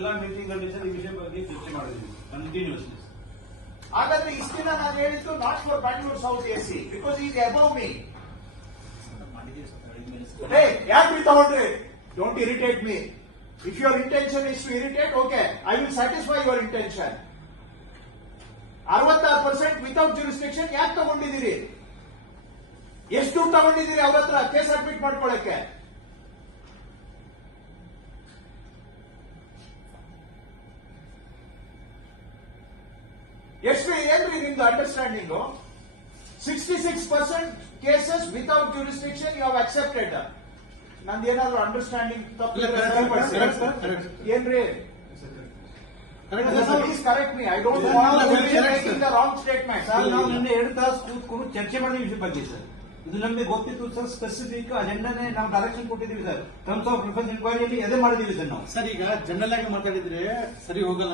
ಎಲ್ಲ ಮೀಟಿಂಗ್ ಅಲ್ಲಿ ಸರ್ ಈ ವಿಷಯ ಬಗ್ಗೆ ಚರ್ಚೆ ಮಾಡಿದ್ದೀವಿ ಕಂಟಿನ್ಯೂಸ್ಲಿ. ಹಾಗಾದ್ರೆ ಇಷ್ಟು ದಿನ ನಾನು ಹೇಳಿದ್ದು not for Bangalore south AC because is above me. ಯಾಕ್ರಿ ತಗೊಂಡ್ರಿ? Don't irritate me. If your intention is to irritate, okay, I will satisfy your intention. 66% without jurisdiction ಯಾಕೆ ತಗೊಂಡಿದ್ದೀರಿ? ಎಷ್ಟು ದುಡ್ಡು ತಗೊಂಡಿದ್ದೀರಿ ಅವ್ರ ಹತ್ರ ಕೇಸ್ ಅಡ್ಮಿಟ್ ಮಾಡ್ಕೊಳ್ಳಕ್ಕೆ? ಎಷ್ಟು ಏನ್ರಿ ನಿಮ್ದು understanding? 66% cases without jurisdiction you have accepted. ನಂದೇನಾದ್ರೂ ಅಂಡರ್ಸ್ಟ್ಯಾಂಡಿಂಗ್ ಏನ್ರಿ? Please correct me. I don't want to be making the wrong statement. Sir, ನಾವು ನಿನ್ನೆ 2 ತಾಸು ಕೂತ್ಕೊಂಡು ಚರ್ಚೆ ಮಾಡಿದ ವಿಷಯ ಬಗ್ಗೆ ಸರ್. ಇದು ನಮಗೆ ಗೊತ್ತಿತ್ತು ಸರ್. ಸ್ಪೆಸಿಫಿಕ್ ಅಜೆಂಡಾನೇ ನಾವು ಡೈರೆಕ್ಷನ್ ಕೊಟ್ಟಿದ್ದೀವಿ ಸರ್. ಟರ್ಮ್ಸ್ ಆಫ್ ರಿಫರೆನ್ಸ್ ಇನ್ಕ್ವೈರಿಯಲ್ಲಿ ಅದೇ ಮಾಡಿದೀವಿ ಸರ್ ನಾವು. ಸರ್, ಈಗ ಜನರಲ್ ಆಗಿ ಮಾತಾಡಿದ್ರೆ ಸರಿ ಹೋಗಲ್ಲ.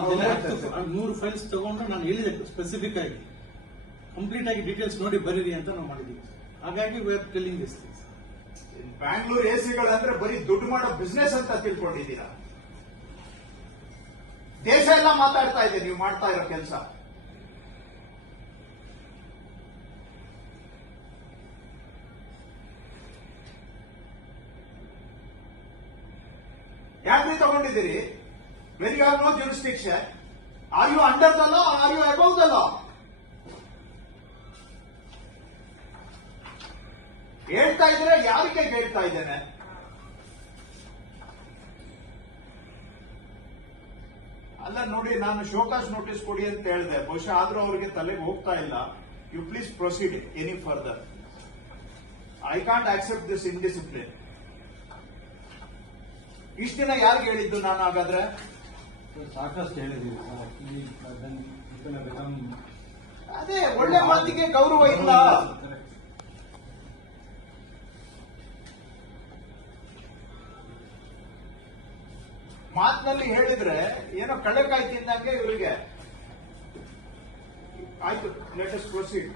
100 ಫೈಲ್ಸ್ ತಗೊಂಡು ನಾನು ಹೇಳಿದೆ ಸ್ಪೆಸಿಫಿಕ್ ಆಗಿ ಕಂಪ್ಲೀಟ್ ಆಗಿ ಡೀಟೇಲ್ಸ್ ನೋಡಿ ಬರೀರಿ ಅಂತ ನಾವು ಮಾಡಿದೀವಿ. ಹಾಗಾಗಿ we are telling this things. Bangalore ಎಸಿಗಳಂದ್ರೆ ಬರೀ ದುಡ್ಡು ಮಾಡೋ ಬಿಸ್ನೆಸ್ ಅಂತ ತಿಳ್ಕೊಂಡಿದ್ದೀರಾ? ದೇಶ ಎಲ್ಲ ಮಾತಾಡ್ತಾ ಇದೆ ನೀವು ಮಾಡ್ತಾ ಇರೋ ಕೆಲಸ. ಯಾಕ್ರಿ ತಗೊಂಡಿದ್ದೀರಿ? When you have no jurisdiction, are you under the law, are you above the law? ಹೇಳ್ತಾ ಇದ್ರೆ ಯಾರಿಗೆ ಕೇಳ್ತಾ ಇದ್ದೇನೆ? ಅಲ್ಲ ನೋಡಿ, ನಾನು ಶೋಕಾಸ್ ನೋಟಿಸ್ ಕೊಡಿ ಅಂತ ಹೇಳಿದೆ. ಬಹುಶಃ ಆದ್ರೂ ಅವರಿಗೆ ತಲೆಗೆ ಹೋಗ್ತಾ ಇಲ್ಲ. You please proceed any further. I can't accept this indiscipline. ಇಷ್ಟು ದಿನ ಯಾರಿಗೆ ಹೇಳಿದ್ದು ನಾನು? ಹಾಗಾದ್ರೆ ಸಾಕಷ್ಟು ಹೇಳಿದ್ದೀವಿ ಸರ್. ಅದೇ ಒಳ್ಳೆ ಮಾತಿಗೆ ಗೌರವ ಇಲ್ಲ. ಮಾತಿನಲ್ಲಿ ಹೇಳಿದ್ರೆ ಏನೋ ಕಳ್ಳಕಾಯಿ ತಿಂದಂಗೆ ಇವರಿಗೆ. ಆಯ್ತು, ಲೆಟ್ ಅಸ್ ಪ್ರೊಸೀಡ್.